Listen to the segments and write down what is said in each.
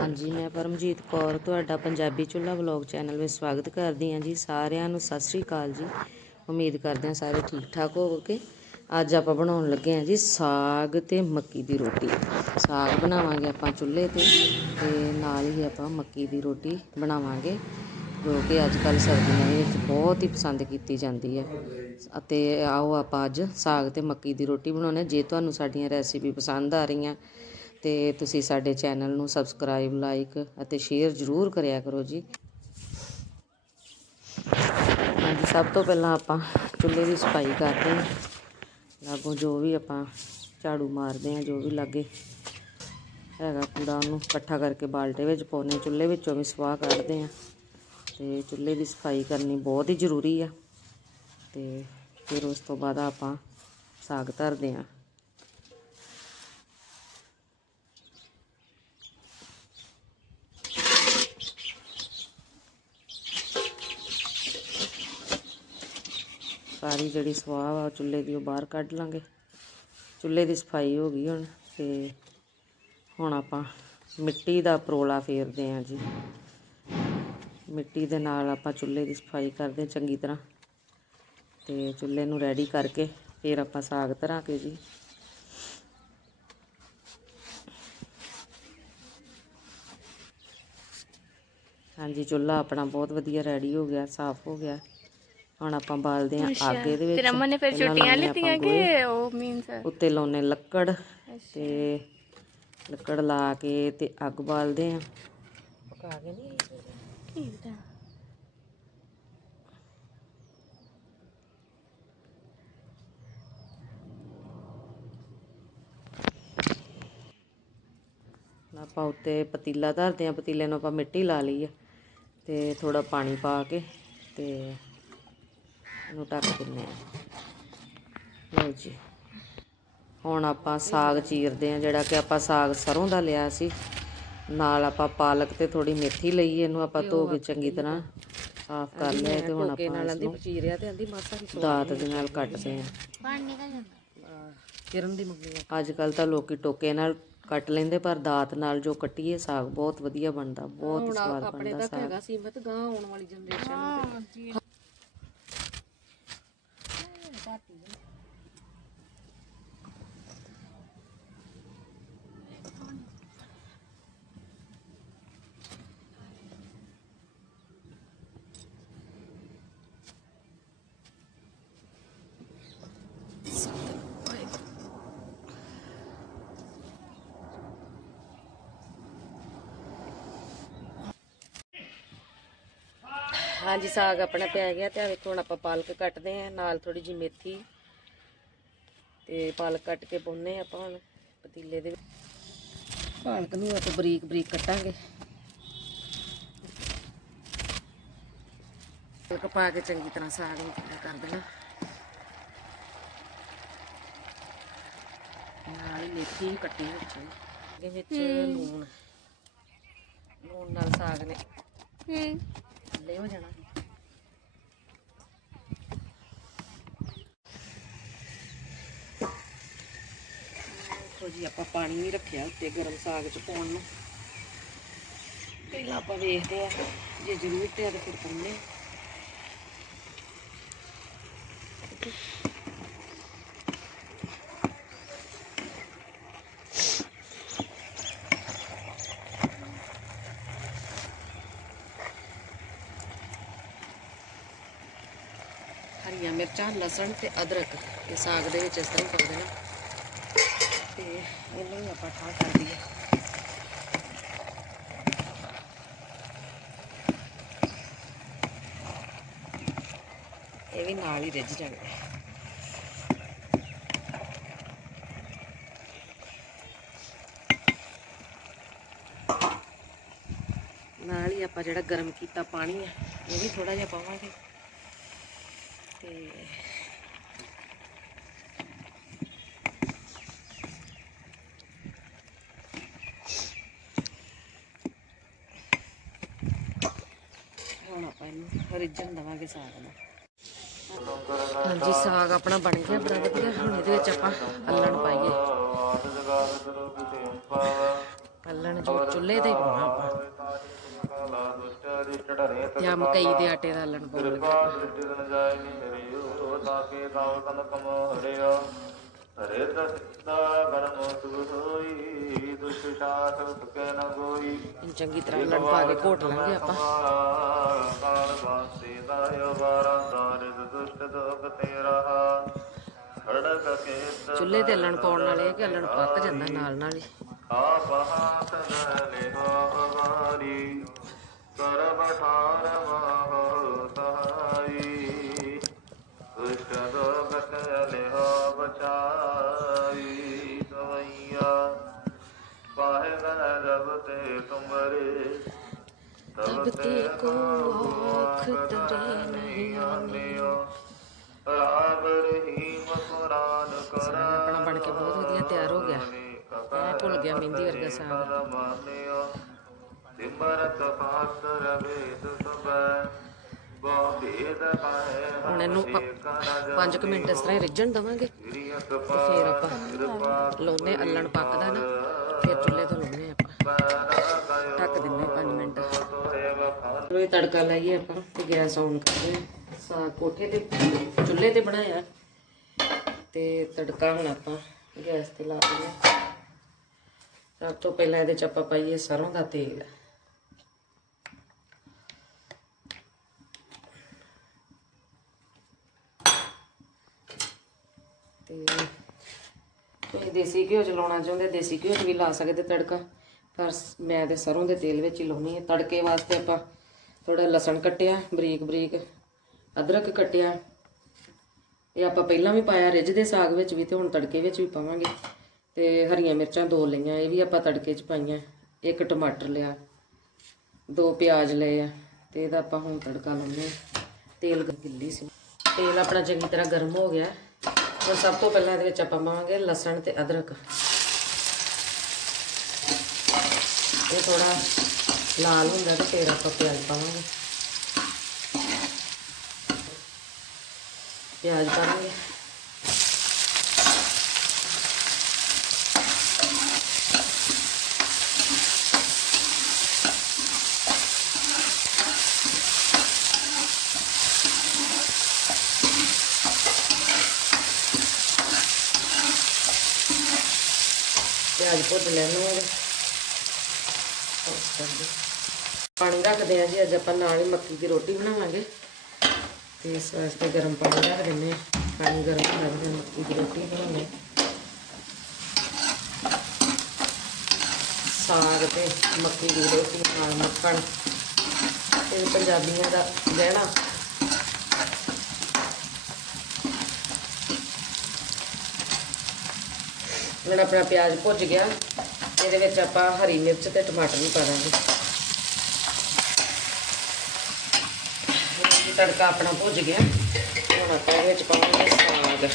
ਹਾਂਜੀ, ਮੈਂ ਪਰਮਜੀਤ ਕੌਰ, ਤੁਹਾਡਾ ਪੰਜਾਬੀ ਚੁੱਲ੍ਹਾ ਵਲੌਗ ਚੈਨਲ ਵਿੱਚ ਸਵਾਗਤ ਕਰਦੀ ਹਾਂ ਜੀ। ਸਾਰਿਆਂ ਨੂੰ ਸਤਿ ਸ੍ਰੀ ਅਕਾਲ ਜੀ। ਉਮੀਦ ਕਰਦੇ ਹਾਂ ਸਾਰੇ ਠੀਕ ਠਾਕ ਹੋਵੋਗੇ। ਅੱਜ ਆਪਾਂ ਬਣਾਉਣ ਲੱਗੇ ਹਾਂ ਜੀ ਸਾਗ ਤੇ ਮੱਕੀ ਦੀ ਰੋਟੀ। ਸਾਗ ਬਣਾਵਾਂਗੇ ਆਪਾਂ ਚੁੱਲ੍ਹੇ ਤੇ ਤੇ ਨਾਲ ਹੀ ਆਪਾਂ ਮੱਕੀ ਦੀ ਰੋਟੀ ਬਣਾਵਾਂਗੇ, ਜੋ ਕਿ ਅੱਜ ਕੱਲ੍ਹ ਸਰਦੀਆਂ ਦੇ ਵਿੱਚ ਬਹੁਤ ਹੀ ਪਸੰਦ ਕੀਤੀ ਜਾਂਦੀ ਹੈ। ਅਤੇ ਆਓ ਆਪਾਂ ਅੱਜ ਸਾਗ ਤੇ ਮੱਕੀ ਦੀ ਰੋਟੀ ਬਣਾਉਂਦੇ ਹਾਂ। ਜੇ ਤੁਹਾਨੂੰ ਸਾਡੀਆਂ ਰੈਸਿਪੀ ਪਸੰਦ ਆ ਰਹੀਆਂ ਤੇ ਤੁਸੀਂ ਸਾਡੇ ਚੈਨਲ ਨੂੰ ਸਬਸਕ੍ਰਾਈਬ, ਲਾਈਕ ਅਤੇ ਸ਼ੇਅਰ ਜ਼ਰੂਰ ਕਰਿਆ ਕਰੋ ਜੀ। ਹਾਂਜੀ, ਸਭ ਤੋਂ ਪਹਿਲਾਂ ਆਪਾਂ ਚੁੱਲ੍ਹੇ ਦੀ ਸਫ਼ਾਈ ਕਰਦੇ ਹਾਂ। ਲਾਗੋਂ ਜੋ ਵੀ ਆਪਾਂ ਝਾੜੂ ਮਾਰਦੇ ਹਾਂ, ਜੋ ਵੀ ਲਾਗੇ ਹੈਗਾ ਕੂੜਾ, ਉਹਨੂੰ ਇਕੱਠਾ ਕਰਕੇ ਬਾਲਟੇ ਵਿੱਚ ਪਾਉਂਦੇ ਹਾਂ। ਚੁੱਲ੍ਹੇ ਵਿੱਚੋਂ ਵੀ ਸਵਾਹ ਕੱਢਦੇ ਹਾਂ ਤੇ ਚੁੱਲ੍ਹੇ ਦੀ ਸਫ਼ਾਈ ਕਰਨੀ ਬਹੁਤ ਹੀ ਜ਼ਰੂਰੀ ਆ ਤੇ ਫਿਰ ਉਸ ਤੋਂ ਬਾਅਦ ਆਪਾਂ ਸਾਗ ਧਰਦੇ ਹਾਂ। ਸਾਰੀ ਜਿਹੜੀ ਸਵਾਹ ਆ ਉਹ ਚੁੱਲ੍ਹੇ ਦੀ ਉਹ ਬਾਹਰ ਕੱਢ ਲਾਂਗੇ। ਚੁੱਲ੍ਹੇ ਦੀ ਸਫ਼ਾਈ ਹੋ ਗਈ ਹੁਣ, ਤੇ ਹੁਣ ਆਪਾਂ ਮਿੱਟੀ ਦਾ ਪਰੋਲਾ ਫੇਰਦੇ ਹਾਂ ਜੀ। ਮਿੱਟੀ ਦੇ ਨਾਲ ਆਪਾਂ ਚੁੱਲ੍ਹੇ ਦੀ ਸਫ਼ਾਈ ਕਰਦੇ ਹਾਂ ਚੰਗੀ ਤਰ੍ਹਾਂ। ਤੇ ਚੁੱਲ੍ਹੇ ਨੂੰ ਰੈਡੀ ਕਰਕੇ ਫਿਰ ਆਪਾਂ ਸਾਗ ਧਰਾ ਕੇ ਜੀ। ਹਾਂਜੀ, ਚੁੱਲ੍ਹਾ ਆਪਣਾ ਬਹੁਤ ਵਧੀਆ ਰੈਡੀ ਹੋ ਗਿਆ, ਸਾਫ਼ ਹੋ ਗਿਆ। ਹੁਣ ਆਪਾਂ ਬਾਲਦੇ ਹਾਂ ਅੱਗ ਇਹਦੇ ਵਿੱਚ। ਤੇ ਰਮਨ ਨੇ ਫਿਰ ਛੁੱਟੀਆਂ ਲਿੱਤੀਆਂ। ਕਿ ਉਹ ਮੀਨਸ ਉੱਤੇ ਲਾਉਨੇ ਲੱਕੜ ਤੇ ਲੱਕੜ ਲਾ ਕੇ ਤੇ ਅੱਗ ਬਾਲਦੇ ਆ ਪਕਾ ਕੇ ਨਹੀਂ ਕੀ ਦਾ ਆਪਾਂ ਉੱਤੇ ਪਤੀਲਾ ਧਰਦੇ ਆ ਪਤੀਲੇ ਨੂੰ ਆਪਾਂ ਮਿੱਟੀ ਲਾ ਲਈ ਆ ਤੇ ਥੋੜਾ ਪਾਣੀ ਪਾ ਕੇ ਤੇ ਇਹਨੂੰ ਢੱਕ ਦਿੰਨੇ ਆ। ਲਓ ਜੀ। ਹੁਣ ਆਪਾਂ ਸਾਗ ਚੀਰਦੇ ਆ ਜਿਹੜਾ ਕਿ ਆਪਾਂ ਸਾਗ ਸਰੋਂ ਦਾ ਲਿਆ ਸੀ। ਨਾਲ ਆਪਾਂ ਪਾਲਕ ਤੇ ਥੋੜੀ ਮੇਥੀ ਲਈ ਇਹਨੂੰ ਆਪਾਂ ਧੋ ਕੇ ਚੰਗੀ ਤਰ੍ਹਾਂ ਸਾਫ਼ ਕਰ ਲਿਆ ਤੇ ਹੁਣ ਆਪਾਂ ਇਸਨੂੰ ਚੀਰਿਆ ਤੇ ਆਂਦੀ ਮਾਸਾ ਕੀ ਦਾਤ ਦੇ ਨਾਲ ਕੱਟਦੇ ਆ। ਕਿਰਨ ਦੀ ਮੰਮੀ ਅੱਜ ਕੱਲ ਤਾਂ ਲੋਕੀ ਟੋਕੇ ਨਾਲ ਕੱਟ ਲੈਂਦੇ ਪਰ ਦਾਤ ਨਾਲ ਜੋ ਕੱਟੀਏ ਸਾਗ ਬਹੁਤ ਵਧੀਆ ਬਣਦਾ ਬਹੁਤ ਸਵਾਦ ਆਪਣੇ ਬਣਦਾ ਤੱਕ ਸਾਗ। ਹੈਗਾ ਸੀਮਤ ਗਾਂ ਆਉਣ ਵਾਲੀ ਜਨਰੇਸ਼ਨ ਨੂੰ ਤੇ ਹਾਂਜੀ ਸਾਗ ਆਪਣਾ ਪਿਆ ਗਿਆ ਤੇ ਆ ਵੇਖੋ ਹੁਣ ਆਪਾਂ ਪਾਲਕ ਕੱਟਦੇ ਆ ਨਾਲ ਥੋੜੀ ਜੀ ਮੇਥੀ ਤੇ ਪਾਲਕ ਕੱਟ ਕੇ ਪਾਉਨੇ ਆਪਾਂ ਹੁਣ ਪਤੀਲੇ ਦੇ ਪਾਲਕ ਨੂੰ ਆਪਾਂ ਬਰੀਕ ਬਰੀਕ ਕੱਟਾਂਗੇ। ਪਾਲਕ ਪਾ ਕੇ ਚੰਗੀ ਤਰ੍ਹਾਂ ਸਾਗ ਨੂੰ ਕਿੰਨਾ ਕਰ ਦੇਣਾ। ਨਾਲ ਹੀ ਮੇਥੀ ਕੱਟੀ ਵਿੱਚ। ਇਹਦੇ ਵਿੱਚ ਲੂਣ। ਲੂਣ ਨਾਲ ਸਾਗ ਨੇ। ਹੂੰ। ਥੱਲੇ ਹੋ ਜਾਣਾ। ਦੇਖੋ ਜੀ, ਆਪਾਂ ਪਾਣੀ ਵੀ ਰੱਖਿਆ ਉੱਤੇ ਗਰਮ ਸਾਗ ਚ ਪਾਉਣ ਨੂੰ। ਪਹਿਲਾਂ ਆਪਾਂ ਵੇਖਦੇ ਆ ਜੇ ਜ਼ਰੂਰਤ ਹੈ ਤਾਂ ਫਿਰ ਪਾਉਂਦੇ ਹਾਂ। ਹਰੀਆਂ ਮਿਰਚਾਂ ਲਸਣ ਤੇ ਅਦਰਕ ਇਹ ਸਾਗ ਦੇ ਵਿੱਚ ਇਸ ਤਰ੍ਹਾਂ ਹੀ ਪਾ ਦੇਣਾ ਤੇ ਇਹਨੂੰ ਆਪਾਂ ਠਾ ਕਰ ਦਈਏ। ਇਹ ਵੀ ਨਾਲ ਹੀ ਰਿੱਝ ਜਾਣਗੇ। ਨਾਲ ਹੀ ਆਪਾਂ ਜਿਹੜਾ ਗਰਮ ਕੀਤਾ ਪਾਣੀ ਹੈ ਇਹ ਵੀ ਥੋੜਾ ਜਿਹਾ ਪਾਵਾਂਗੇ। ਤੇ ਹੁਣ ਆਪਾਂ ਇਹਨੂੰ ਰਿੱਝਣ ਦਵਾਂਗੇ ਸਾਗ ਨੂੰ ਹਾਂਜੀ, ਸਾਗ ਆਪਣਾ ਬਣ ਗਿਆ ਬੜਾ ਵਧੀਆ ਹੁਣ ਇਹਦੇ ਵਿੱਚ ਆਪਾਂ ਅੱਲਣ ਪਾਈਏ। ਅੱਲਣ ਜੋ ਚੁੱਲ੍ਹੇ ਤੇ ਹੀ ਪਾਉਣਾ ਆਪਾਂ। ਤੇ ਆ ਮਕਈ ਦੇ ਆਟੇ ਦਾ ਅੱਲਣ ਪਾਉਣ ਲੱਗੇ ਆਪਾਂ। ਚੰਗੀ ਤਰ੍ਹਾਂ ਅੱਲਣ ਪਾ ਕੇ ਘੋਟ ਲਾਂਗੇ ਆਪਾਂ ਕਾਲ ਬਾਸੀ ਦਾਇ ਬਾਰਾ ਦਾਰਿਦ ਦੁਸ਼ਟ ਦੋਗ ਤੇਰਾ ਖੜਕ ਕੇਤ ਚੁੱਲ੍ਹੇ ਤੇ ਅੱਲਣ ਪਾਉਣ ਵਾਲੇ ਆ ਕਿ ਅੱਲਣ ਪੱਕ ਜਾਂਦਾ ਨਾਲ ਨਾਲ ਹੀ ਆਪ ਹਾਥ ਲੈ ਹਵਾਰੀ ਕਰ ਬਠਾਰ ਮਾਹੋ ਸਹਾਈ ਦੁਸ਼ਟ ਦੋਗਤ ਲਿਹੋ ਬਚਾਈ ਦਵਈਆ? ਪਾਹੇ ਜਬ ਤੇ ਤੁਮਰੇ ਤਬ ਤੇ ਕੋ ਆਖ ਤਰੇ ਨਹੀਂ ਆਨਿਓ ਰਾਮ ਰਹੀਮ ਕੁਰਾਨ ਸਾਗ ਆਪਣਾ ਬਣ ਕੇ ਬਹੁਤ ਵਧੀਆ ਤਿਆਰ ਹੋ ਗਿਆ। ਮੈਂ ਭੁੱਲ ਗਿਆ ਮਹਿੰਦੀ ਵਰਗਾ ਮਾਨਿਓ ਸਿਮਰਤ ਪਾਤਰ ਵੇਦ ਪਾਏ ਹੁਣ ਇਹਨੂੰ 5 ਮਿੰਟ ਇਸ ਤਰ੍ਹਾਂ ਹੀ ਰਿੱਝਣ ਦਵਾਂਗੇ ਤੇ ਫਿਰ ਆਪਾਂ ਲਾਉਨੇ ਅੱਲਣ ਪੱਕਦਾ ਨਾ, ਫਿਰ ਚੁੱਲ੍ਹੇ ਤੋਂ ਲਾਉਨੇ ਆਪਾਂ। ਢੱਕ ਦਿੰਨੇ 5 ਮਿੰਟ। ਇਹ ਤੜਕਾ ਲਾਈਏ ਆਪਾਂ ਤੇ ਗੈਸ ਆਨ ਕਰਦੇ ਹਾਂ। ਕੋਠੇ ਤੇ ਚੁੱਲ੍ਹੇ ਤੇ ਬਣਾਇਆ ਤੇ ਤੜਕਾ ਹੁਣ ਆਪਾਂ ਗੈਸ ਤੇ ਲਾ ਦਿੰਦੇ ਹਾਂ। ਸਭ ਤੋਂ ਪਹਿਲਾਂ ਇਹਦੇ ਚ ਆਪਾਂ ਪਾਈਏ ਸਰੋਂ ਦਾ ਤੇਲ। ਤੇ ਤੁਸੀਂ ਦੇਸੀ ਘਿਓ ਚ ਲਾਉਣਾ ਚਾਹੁੰਦੇ, ਦੇਸੀ ਘਿਓ ਚ ਵੀ ਲਾ ਸਕਦੇ ਤੜਕਾ, ਪਰ ਮੈਂ ਤੇ ਸਰੋਂ ਦੇ ਤੇਲ ਵਿੱਚ ਹੀ ਲਾਉਣੀ ਹੈ। ਤੜਕੇ ਵਾਸਤੇ ਆਪਾਂ ਥੋੜਾ ਲਸਣ ਕੱਟਿਆ, ਬਰੀਕ ਬਰੀਕ ਅਦਰਕ ਕੱਟਿਆ। ਇਹ ਆਪਾਂ ਪਹਿਲਾਂ ਵੀ ਪਾਇਆ ਰਿੱਝਦੇ ਸਾਗ ਵਿੱਚ ਵੀ ਤੇ ਹੁਣ ਤੜਕੇ ਵਿੱਚ ਵੀ ਪਾਵਾਂਗੇ। ਤੇ ਹਰੀਆਂ ਮਿਰਚਾਂ ਦੋ ਲਈਆਂ, ਇਹ ਵੀ ਆਪਾਂ ਤੜਕੇ 'ਚ ਪਾਈਆਂ। ਇੱਕ ਟਮਾਟਰ ਲਿਆ, ਦੋ ਪਿਆਜ਼ ਲਏ ਆ, ਤੇ ਇਹਦਾ ਆਪਾਂ ਹੁਣ ਤੜਕਾ ਲਾਉਂਦੇ ਹਾਂ। ਤੇਲ ਗਿੱਲੀ ਸੀ। ਤੇਲ ਆਪਣਾ ਚੰਗੀ ਤਰ੍ਹਾਂ ਗਰਮ ਹੋ ਗਿਆ। ਹੁਣ ਸਭ ਤੋਂ ਪਹਿਲਾਂ ਇਹਦੇ ਵਿੱਚ ਆਪਾਂ ਪਾਵਾਂਗੇ ਲਸਣ ਤੇ ਅਦਰਕ। ਇਹ ਥੋੜਾ ਲਾਲ ਹੁੰਦਾ ਤਾਂ ਫਿਰ ਆਪਾਂ ਪਿਆਜ਼ ਪਾਵਾਂਗੇ। ਪਿਆਜ਼ ਪਾਵਾਂਗੇ ਪਿਆਜ਼ ਭੁੱਜ ਲੈਣਗੇ ਪਾਣੀ ਰੱਖਦੇ ਆ ਜੀ, ਅੱਜ ਆਪਾਂ ਨਾਲ ਹੀ ਮੱਕੀ ਦੀ ਰੋਟੀ ਬਣਾਵਾਂਗੇ। ਤੇ ਇਸ ਵਾਸਤੇ ਗਰਮ ਪਾਣੀ ਰੱਖ ਦਿੰਦੇ ਹਾਂ। ਪਾਣੀ ਗਰਮ ਹੋ ਮੱਕੀ ਦੀ ਰੋਟੀ ਬਣਾਉਂਦੇ ਸਾਗ ਤੇ ਮੱਕੀ ਦੀ ਰੋਟੀ ਨਾਲ ਮੱਖਣ। ਇਹ ਪੰਜਾਬੀਆਂ ਦਾ ਗਹਿਣਾ। ਹੁਣ ਆਪਣਾ ਪਿਆਜ਼ ਭੁੱਜ ਗਿਆ, ਇਹਦੇ ਵਿੱਚ ਆਪਾਂ ਹਰੀ ਮਿਰਚ ਤੇ ਟਮਾਟਰ ਵੀ ਪਾ ਦਾਂਗੇ ਹੁਣ ਤੜਕਾ ਆਪਣਾ ਭੁੱਜ ਗਿਆ। ਹੁਣ ਆਪਾਂ ਇਹਦੇ ਵਿੱਚ ਪਾਵਾਂਗੇ ਸਾਗ।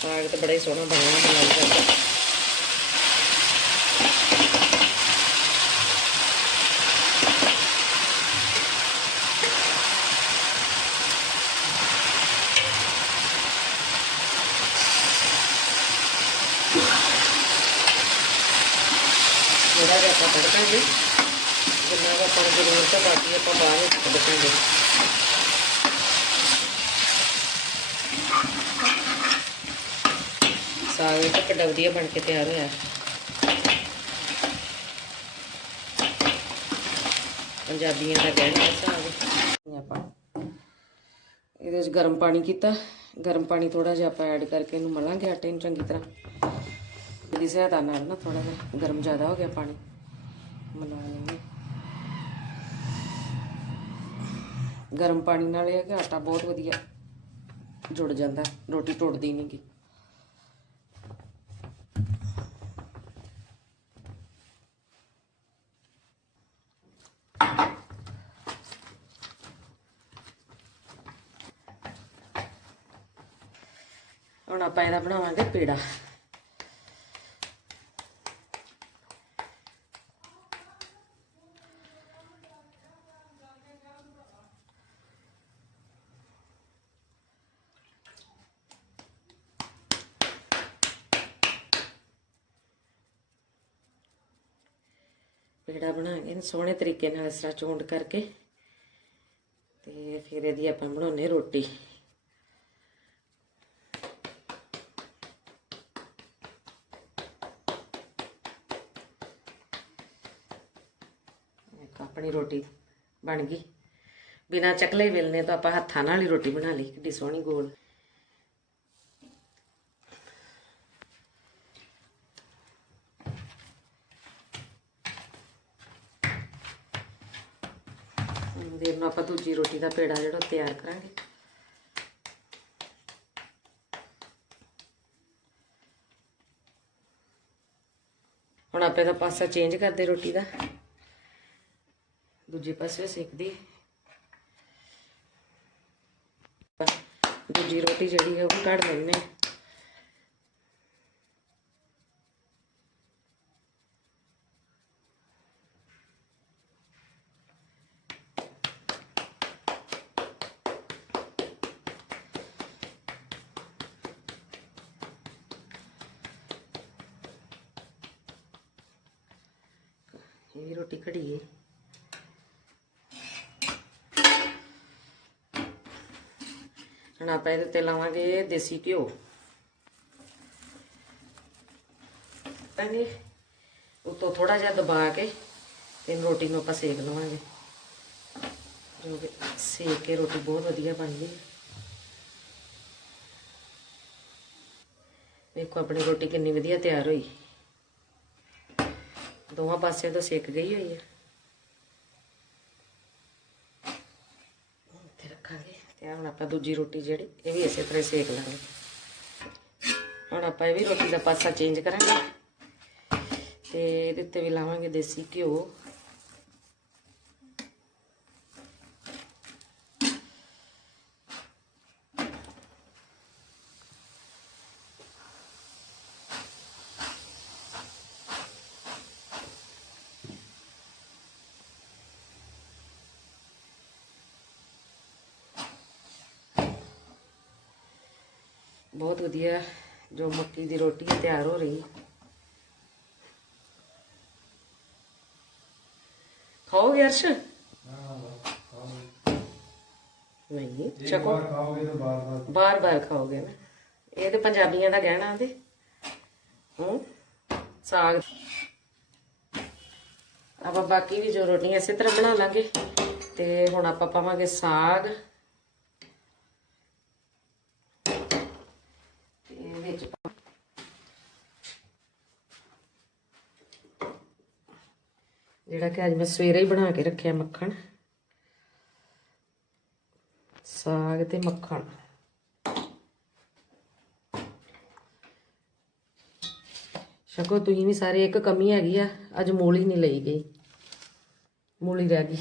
ਸਾਗ ਤਾਂ ਬੜਾ ਹੀ ਸੋਹਣਾ ਬਣਿਆ ਬਣਾਈ ਜਾਂਦਾ ਥੋੜਾ ਜਿਹਾ ਜਿੰਨਾ ਕੁ ਆਪਾਂ ਨੂੰ ਜ਼ਰੂਰਤ ਹੈ ਬਾਕੀ ਆਪਾਂ ਬਾਅਦ ਵਿੱਚ ਤੜਕਾਂਗੇ ਸਾਗ ਇੱਕ ਕਿੱਡਾ ਵਧੀਆ ਬਣ ਕੇ ਤਿਆਰ ਹੋਇਆ। ਪੰਜਾਬੀਆਂ ਦਾ ਗਹਿਣਾ ਹੈ ਸਾਗ। ਆਪਾਂ ਇਹਦੇ ਵਿੱਚ ਗਰਮ ਪਾਣੀ ਕੀਤਾ। ਗਰਮ ਪਾਣੀ ਥੋੜਾ ਜਿਹਾ ਆਪਾਂ ਐਡ ਕਰਕੇ ਇਹਨੂੰ ਮਲਾਂਗੇ ਆਟੇ ਨੂੰ ਚੰਗੀ ਤਰ੍ਹਾਂ। ਦੀ ਸਹਾਇਤਾ ਨਾਲ ਨਾ ਥੋੜਾ ਜਿਹਾ ਗਰਮ ਜ਼ਿਆਦਾ ਹੋ ਗਿਆ ਪਾਣੀ। ਮਿਲਾ ਲੈਂਗੇ ਗਰਮ ਪਾਣੀ ਨਾਲ ਇਹ ਹੈ ਕਿ ਆਟਾ ਬਹੁਤ ਵਧੀਆ ਜੁੜ ਜਾਂਦਾ, ਰੋਟੀ ਟੁੱਟਦੀ ਨਹੀਂ ਗੀ। ਹੁਣ ਆਪਾਂ ਇਹਦਾ ਬਣਾਵਾਂਗੇ ਪੇੜਾ। ਪੇੜਾ ਬਣਾ ਕੇ ਸੋਹਣੇ ਤਰੀਕੇ ਨਾਲ ਇਸ ਤਰ੍ਹਾਂ ਚੋਂਡ ਕਰਕੇ ਤੇ ਫਿਰ ਇਹਦੀ ਆਪਾਂ ਬਣਾਉਨੇ ਰੋਟੀ। ਆਪਣੀ ਰੋਟੀ ਬਣ ਗਈ। ਬਿਨਾ ਚਕਲੇ ਵੇਲਨੇ ਤੋਂ ਆਪਾਂ ਹੱਥਾਂ ਨਾਲ ਹੀ ਰੋਟੀ ਬਣਾ ਲਈ, ਕਿੱਡੀ ਸੋਹਣੀ ਗੋਲ। ਦੇਰ ਨੂੰ ਆਪਾਂ ਦੂਜੀ ਰੋਟੀ ਦਾ ਪੇੜਾ ਜਿਹੜਾ ਉਹ ਤਿਆਰ ਕਰਾਂਗੇ। ਹੁਣ ਆਪੇ ਦਾ ਪਾਸਾ ਚੇਂਜ ਕਰਦੇ ਰੋਟੀ ਦਾ। ਦੂਜੇ ਪਾਸੇ ਸੇਕਦੀ। ਦੂਜੀ ਰੋਟੀ ਜਿਹੜੀ ਹੈ ਉਹ ਵੀ ਕੱਢ ਲੈਣੇ ਇਹ ਵੀ ਹੁਣ ਆਪਾਂ ਇਹਦੇ ਤੇ ਲਾਵਾਂਗੇ ਦੇਸੀ ਘਿਓ। ਪਾਂਗੇ ਉਤੋਂ ਥੋੜਾ ਜਿਹਾ ਦਬਾ ਕੇ ਤੇ ਰੋਟੀ ਨੂੰ ਆਪਾਂ ਸੇਕ ਲਵਾਂਗੇ। ਜੋ ਕਿ ਸੇਕ ਕੇ ਰੋਟੀ ਬਹੁਤ ਵਧੀਆ ਬਣਦੀ ਹੈ ਵੇਖੋ ਆਪਣੀ ਰੋਟੀ ਕਿੰਨੀ ਵਧੀਆ ਤਿਆਰ ਹੋਈ। ਦੋਵਾਂ ਪਾਸਿਆਂ ਤੋਂ ਸੇਕ ਗਈ ਹੋਈ ਹੈ ਇੱਥੇ ਰੱਖਾਂਗੇ ਤੇ ਹੁਣ ਆਪਾਂ ਦੂਜੀ ਰੋਟੀ ਜਿਹੜੀ, ਇਹ ਵੀ ਇਸੇ ਤਰ੍ਹਾਂ ਸੇਕ ਲਾਂਗੇ। ਹੁਣ ਆਪਾਂ ਇਹ ਵੀ ਰੋਟੀ ਦਾ ਪਾਸਾ ਚੇਂਜ ਕਰਾਂਗੇ ਤੇ ਇਹਦੇ ਉੱਤੇ ਵੀ ਲਾਵਾਂਗੇ ਦੇਸੀ ਘਿਓ। ਬਹੁਤ ਵਧੀਆ ਜੋ ਮੱਕੀ ਦੀ ਰੋਟੀ ਤਿਆਰ ਹੋ ਰਹੀ। ਹੈ ਖਾਓਗੇ। ਅਰਸ਼ ਨਹੀਂ ਚਕੋ ਬਾਰ ਬਾਰ ਖਾਓਗੇ ਨਾ। ਇਹ ਤੇ ਪੰਜਾਬੀਆਂ ਦਾ ਕਹਿਣਾ ਤੇ। ਹੂੰ ਸਾਗ। ਆਪਾਂ ਬਾਕੀ ਵੀ ਜੋ ਰੋਟੀਆਂ ਇਸੇ ਤਰ੍ਹਾਂ ਬਣਾ ਲਾਂਗੇ। ਤੇ ਹੁਣ ਆਪਾਂ ਪਾਵਾਂਗੇ ਸਾਗ ਤੇ ਵਿੱਚ ਪਾ- ਜਿਹੜਾ ਕਿ ਅੱਜ ਮੈਂ ਸਵੇਰੇ ਹੀ ਬਣਾ ਕੇ ਰੱਖਿਆ ਮੱਖਣ। ਸਾਗ ਤੇ ਮੱਖਣ। ਸ਼ਕੋ, ਤੁਸੀਂ ਵੀ ਸਾਰੇ ਇੱਕ ਕਮੀ ਹੈਗੀ ਆ, ਅੱਜ ਮੂਲੀ ਨਹੀਂ ਲਈ ਗਈ। ਮੂਲੀ ਰਹਿ ਗਈ।